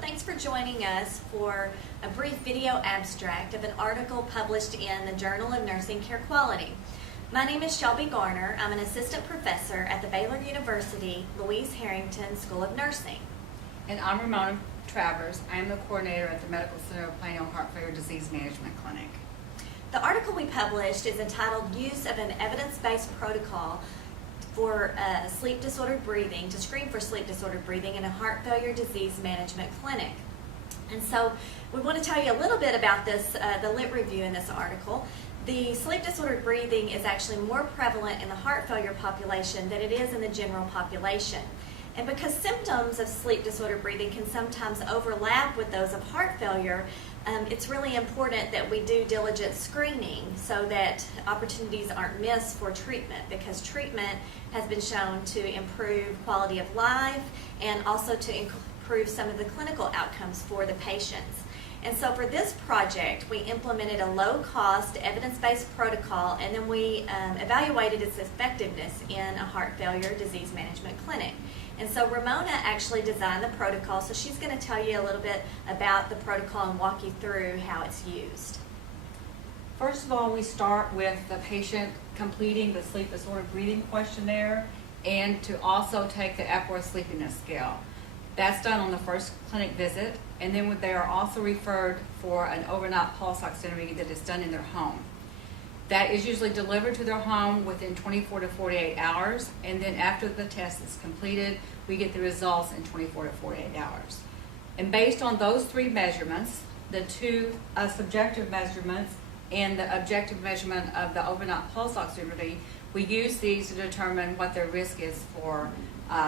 thanks for joining us for a brief video abstract of an article published in the Journal of Nursing Care Quality. My name is Shelby Garner. I'm an assistant professor at the Baylor University Louise Harrington School of Nursing. And I'm Ramona Travers. I am the coordinator at the Medical Center of Plano Heart Failure Disease Management Clinic. The article we published is entitled Use of an Evidence-Based Protocol for Sleep Disordered Breathing, to screen for sleep disordered breathing in a heart failure disease management clinic. And so we want to tell you a little bit about this, the lit review in this article. The sleep disordered breathing is actually more prevalent in the heart failure population than it is in the general population. And because symptoms of sleep disordered breathing can sometimes overlap with those of heart failure, it's really important that we do diligent screening so that opportunities aren't missed for treatment, because treatment has been shown to improve quality of life and also to improve some of the clinical outcomes for the patients. And so for this project, we implemented a low-cost, evidence-based protocol, and then we evaluated its effectiveness in a heart failure disease management clinic. And so Ramona actually designed the protocol, so she's going to tell you a little bit about the protocol and walk you through how it's used. First of all, we start with the patient completing the sleep disordered breathing questionnaire and to also take the Epworth Sleepiness Scale. That's done on the first clinic visit, and then they are also referred for an overnight pulse oximetry that is done in their home. That is usually delivered to their home within 24 to 48 hours, and then after the test is completed, we get the results in 24 to 48 hours. And based on those three measurements, the two subjective measurements and the objective measurement of the overnight pulse oximetry, we use these to determine what their risk is for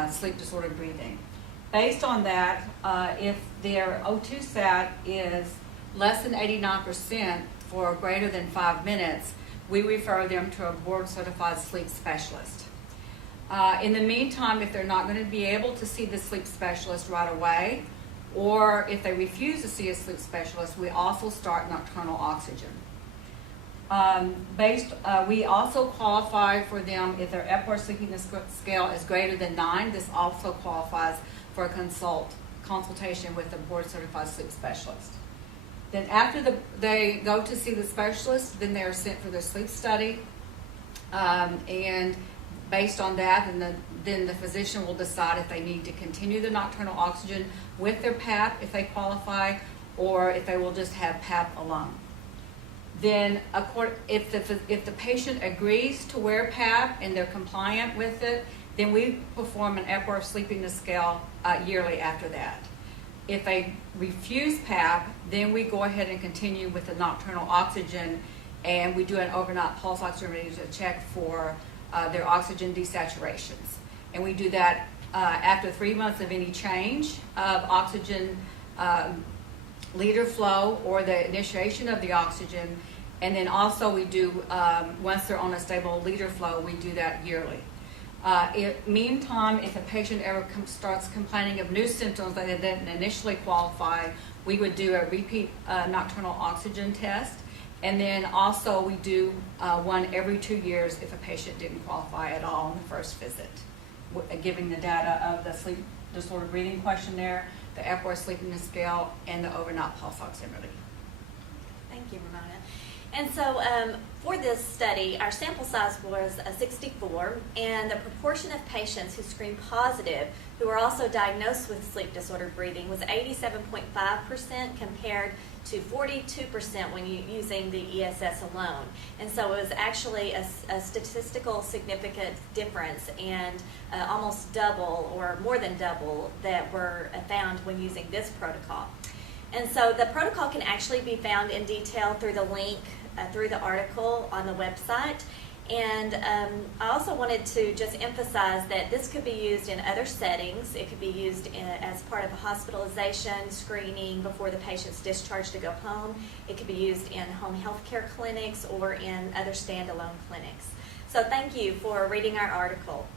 sleep disordered breathing. Based on that, if their O2 sat is less than 89% for greater than 5 minutes, we refer them to a board-certified sleep specialist. In the meantime, if they're not going to be able to see the sleep specialist right away, or if they refuse to see a sleep specialist, we also start nocturnal oxygen. We also qualify for them if their Epworth Sleepiness Scale is greater than 9. This also qualifies for a consultation with the board-certified sleep specialist. Then after they go to see the specialist, then they are sent for their sleep study, and based on that, then the physician will decide if they need to continue the nocturnal oxygen with their PAP if they qualify, or if they will just have PAP alone. Then, if the patient agrees to wear PAP and they're compliant with it, then we perform an Epworth Sleepiness Scale yearly after that. If they refuse PAP, then we go ahead and continue with the nocturnal oxygen, and we do an overnight pulse oximetry to check for their oxygen desaturations. And we do that after 3 months of any change of oxygen liter flow or the initiation of the oxygen. And then also we do, once they're on a stable liter flow, we do that yearly. Meantime, if a patient ever starts complaining of new symptoms that didn't initially qualify, we would do a repeat nocturnal oxygen test. And then also we do one every 2 years if a patient didn't qualify at all in the first visit, giving the data of the sleep disordered breathing questionnaire, the Epworth Sleepiness Scale, and the overnight pulse oximetry. Thank you, Ramona. And so for this study, our sample size was 64, and the proportion of patients who screened positive who were also diagnosed with sleep disordered breathing was 87.5% compared to 42% when using the ESS alone. And so it was actually a statistical significant difference, and almost double or more than double that were found when using this protocol. And so the protocol can actually be found in detail through the link through the article on the website. And I also wanted to just emphasize that this could be used in other settings. It could be used as part of a hospitalization screening before the patient's discharged to go home. It could be used in home health care clinics or in other standalone clinics. So thank you for reading our article.